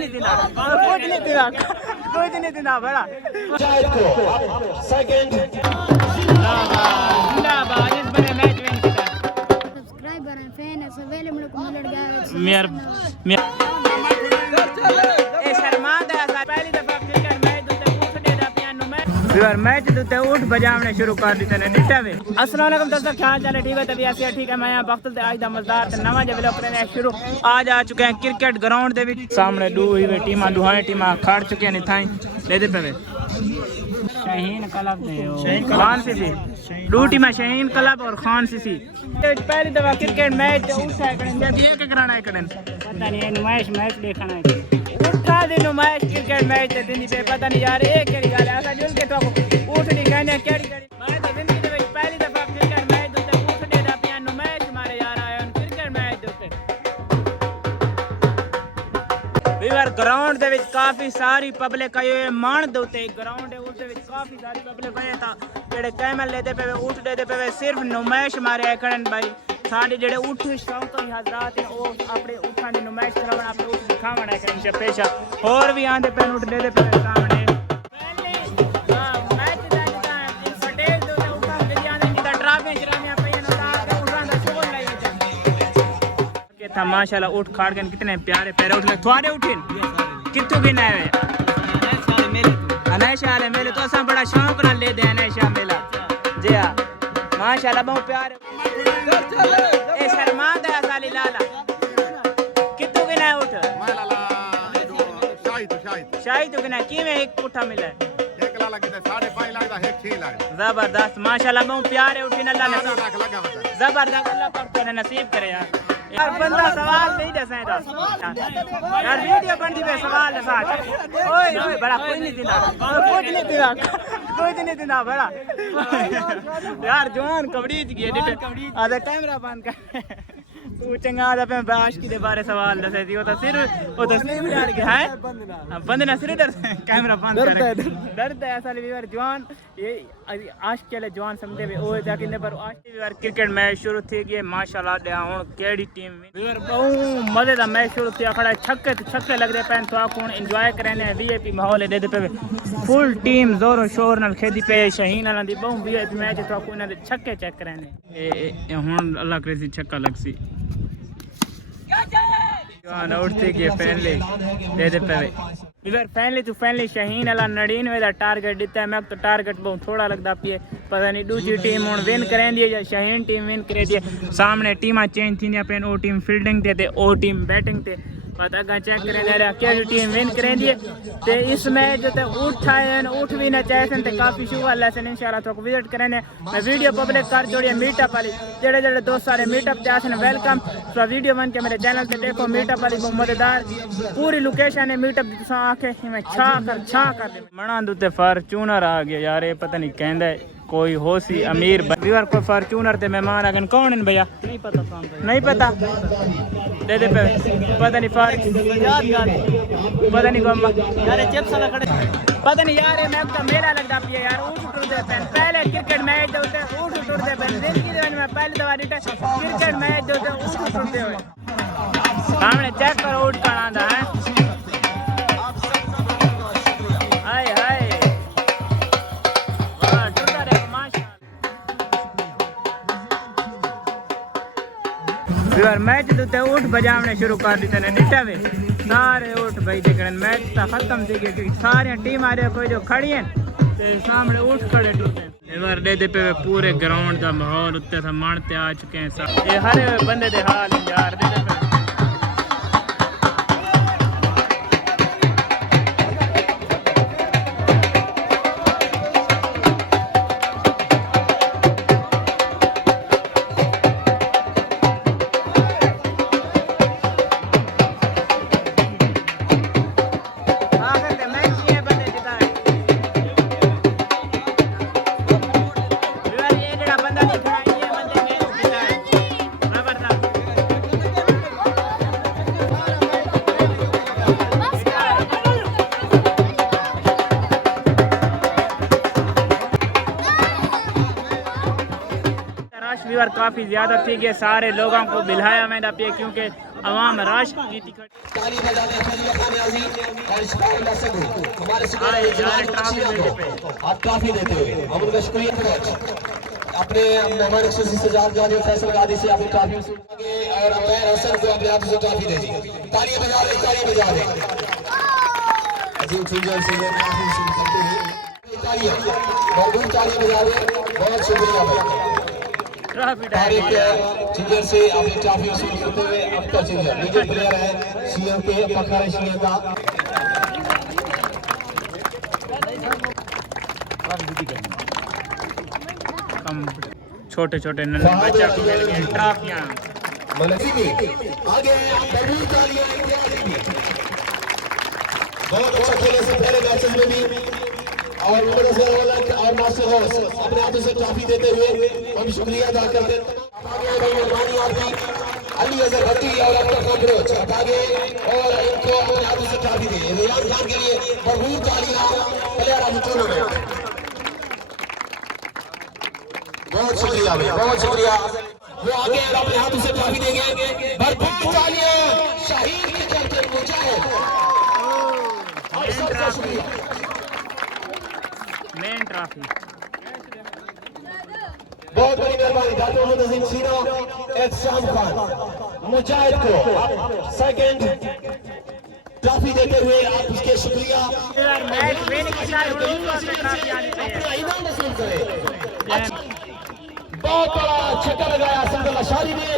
नहीं दिना, कुछ नहीं दिना, कुछ नहीं दिना बड़ा। सब्सक्राइबर हैं, फैन है, सवेले मेरे को मिल गया मेर ए शर्मा दा पहली दफा क्रिकेट मैच दुते उठ दे दा पियानो मैच दुते उठ बजावने शुरू कर दिते ने डिटा वे। अस्सलाम वालेकुम दोस्तों, क्या हाल चाल है? ठीक है, तबीयत से ठीक है। मैं यहां वक्त ते आज दा मजेदार ते नवा जो व्लॉग करने शुरू आज आ चुके हैं क्रिकेट ग्राउंड दे विच। सामने दो ही टीमां दुहाई टीमां खड़ चुकी हैं थाई ले दे पे शाहीन क्लब दे खान सीसी दो टीमां शाहीन क्लब और खान सीसी पहली दफा क्रिकेट मैच उठा करें ये के कराना है करें पता नहीं नुमाइश मैच देखना है उठा दी नुमाइश क्रिकेट मैच ते दिन पे पता नहीं यार एक केड़ी गल है ऐसा जुल के तो उठ दी कहने केड़ी केड़ी मैं तो जिंदगी दे पहली दफा क्रिकेट मैच ते उठ दे दा पिया नुमाइश मारे यार आए क्रिकेट मैच दे वीवर ग्राउंड दे विच काफी सारी पब्लिक आई है मान दे उते ग्राउंड है उस दे विच काफी सारी पब्लिक आए था जेड़े कैमल लेते पे उठ देते पे सिर्फ नुमाइश मारे खड़न भाई साडे जेड़े उठ शौकीन हजरात हैं वो अपने उठां दी नुमाइश करावन अपने उठ दिखावन है कि पेशा और भी आंदे पे उठ देते पे सामने पहले मैच दा फटेज दो उठां दी आंदे की ट्रॉफी जरामिया पईन उठा के उठां दा शोर लाई के था माशाल्लाह उठ खाड़ के कितने प्यारे पैर उठ थोड़े उठिन कित्तू की ना है अनैशा वाले मेले तो असा बड़ा शौक ना ले दे अनैशा मेला जी हाँ माशाल्लाह बहुत प्यार ए शर्मा दा साली लाला कित्तू की ना उठ शाही तो की ना की में एक उठा मिला है 1 लाख किते 5.5 लाख दा 6 लाख जबरदस्त माशाल्लाह बहुत प्यार है उठी अल्लाह नसीब जबरदस्त अल्लाह पाक तेरे नसीब करे यार बंदा सवाल नहीं दे सकता यार वीडियो बनती पे सवाल है साथ ओए ओए बड़ा कोई नहीं दिना कुछ नहीं दिना कुछ नहीं दिना बड़ा यार जवान कबड्डी की एडिट आधा कैमरा बंद कर तू चंगा दा पे आशिकी दे बारे सवाल दसे दी वो तो सिर यार के है बंद ना सिर डर कैमरा बंद कर डरता है असल व्यूअर जवान ये आशिकी वाले जवान समझे वे ओए जाके ने पर आशिकी व्यूअर क्रिकेट मैच शुरू थी गई माशाल्लाह दे हुन केड़ी टीम व्यूअर बहुत मजे दा मैच शुरू थी खड़ा छक्के लग रहे पैन तो कौन एंजॉय करने वीआईपी माहौल दे पे फुल टीम जोर शोर नाल खेदी पे शाहीन वाला दी बहुत वीआईपी मैच तो को इना दे छक्के चेक करने ए हुन अल्लाह करे सी छक्का लगसी जवान उठती की फैनली दे पे इधर फैनली टू फैनली शाहीन अला 99 दा टारगेट दिता है मैं तो टारगेट बहुत थोड़ा लगदा पिए पता नहीं दूसरी टीम हुन विन करेंदी है या शाहीन टीम विन करे दी सामने टीमां चेंज थींदियां पेन ओ टीम फील्डिंग ते ओ टीम बैटिंग ते पता अगर चेक करें दे केड़ी टीम विन करेंदी है ते इस मैच ते उठ आए उठ भी ना चाहसन ते काफी शुगर लेसन इंशाल्लाह तो विजिट करेंगे मैं वीडियो पब्लिक कर जोड़ी मीटअप वाली जेड़े दोस्त सारे मीटअप ते आसन वेलकम तो वीडियो बन के मेरे चैनल पे देखो मीटअप वाली बहुत मजेदार पूरी लोकेशन है मीटअप तुसा आके मैं छा कर दे मणा दुते फॉर्च्यूनर आ गया यार ये पता नहीं कहंदा कोई हो सी अमीर व्यूअर कोई फॉर्च्यूनर ते मेहमान अगन कौन है भैया नहीं पता दे पे पता नहीं पता नहीं यार चिप्स वाला खड़े पता नहीं यार मैं का मेला लगदा पिए यार उठ दे पेन पहले क्रिकेट मैच दे उते उठ दे पेन जिंदगी दे मैं पहली दफा क्रिकेट मैच दे उते उठ दे हुए सामने चेक करो उठ का आंदा है हाय हाय वाह टूटा रे माशाल्लाह मैच दुते उठ बजावने शुरू कर दिते ने डिटा वे सारे उठ भाई देखन मैच ता खत्म थी गई क्योंकि सारी टीम आ रही कोई जो खड़ी है ते सामने उठ खड़े टूटे इधर दे पे पूरे ग्राउंड दा माहौल उत्ते सा मानते आ चुके हैं ये हर बंदे दे हाल यार दे पे काफी ज्यादा थी कि सारे लोगों को बिलाया मैंने पे क्योंकि अवाम रश की थी। और इस्माइल लसगू हमारे आप ट्रॉफी देते हुए हम उनका शुक्रिया अपने मेहमान खुशी से जाने फैसल गादी से अपनी ट्रॉफी और अमैर हसन को अपने हाथों से ट्रॉफी दे दी। तालियां बजा रहे अजीम फिंगर से तालियां बजा रहे। बहुत शुक्रिया भाई तारिक चिंजर से अपनी ट्रॉफी वसूल करते हुए अख्तर चिंजर लीजेंड प्लेयर है सीएम के फखर सीएम का। छोटे छोटे बच्चा को मिल गए ट्रॉफियां। आगे बहुत अच्छा खेले से पहले मैचेस में भी और और मास्टर हाउस अपने हाथों से ट्रॉफी देते हुए हम शुक्रिया अदा करते हैं। अली अजहर भट्टी और अब्दुल कबरोच आगे और इनको अपने हाथों से ट्रॉफी दी। रियाज खान के लिए भरपूर तालियां प्लेयर ऑफ द टूर्नामेंट। बहुत शुक्रिया भैया बहुत शुक्रिया। वो आगे और अपने हाथों से ट्रॉफी देंगे। भरपूर तालियां शाहीन के कैप्टन मुजाहिद और सबका शुक्रिया। मेन ट्रॉफी बहुत बड़ी मेहरबानी डॉक्टर मुदसिम सीना एहसाम खान मुजाहिद को सेकंड ट्रॉफी देते हुए आप उसके शुक्रिया मैच विन की सारी ट्रॉफी आनी चाहिए। इनाम वसूल करें। बहुत बड़ा छक्का लगाया संदल अशारी ने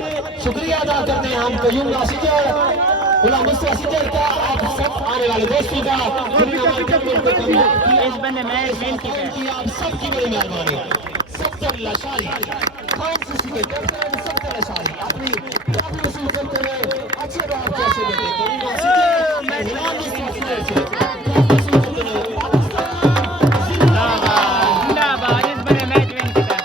शुक्रिया अदा करते हैं हम कयूम नासिर गुलाम मुस्तफा सिद्दीक का आप सब आने वाले दोस्तों का इस बंदे मैच विन की आप सबकी बड़ी मेहरबानी। सत्तर लशारी खान सिसी के कैप्टन सत्तर लशारी अपनी ट्रॉफी वसूल करते हुए अच्छे बात कैसे देते कयूम नासिर गुलाम मुस्तफा सिद्दीक से जिंदाबाद इस बंदे मैच विन की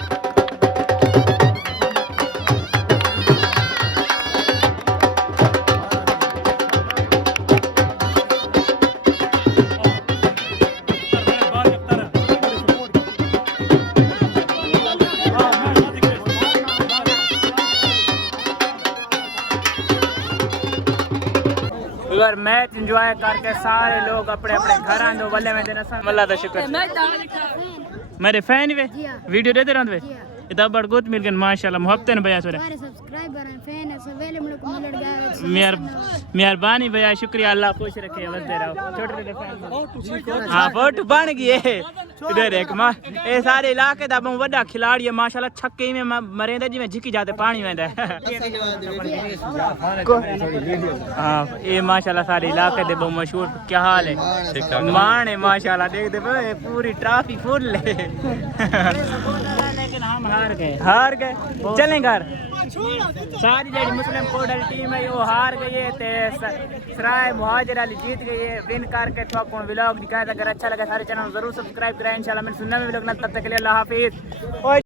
मैच एंजॉय करके सारे लोग अपने अपने घर आंदो बल्ले में देना अल्लाह का शुक्र। मेरे फैन वे जी हाँ। वीडियो देते रहते जी हाँ। इतना बड़ गुत मिल गए माशाल्लाह मोहब्बत ने भैया सोरे हमारे सब्सक्राइबर हैं फैन है सवेले मुझे को लड़ गया मेहरबानी भैया शुक्रिया अल्लाह खुश रखे बसते रहो छोटे फैन हां फोटो बन गए इधर एक मां ए सारे इलाके दा बहु बड़ा खिलाड़ी है माशाल्लाह छक्के में मरेंदे जी में झिकी जाते पानी में हां ये माशाल्लाह सारे इलाके दे बहु मशहूर क्या हाल है मान है माशाल्लाह देख दे पूरी ट्रॉफी फुल है लेकिन हम हार गए चलें घर सारी जेडी मुस्लिम कोडल टीम है वो हार गई है ते सराय मुहाजिर अली जीत गई है विन करके तो आपको व्लॉग दिखाया। अगर अच्छा लगा सारे चैनल जरूर सब्सक्राइब करें इंशाल्लाह मैं सुनने में व्लॉग ना तब तक के लिए अल्लाह हाफिज।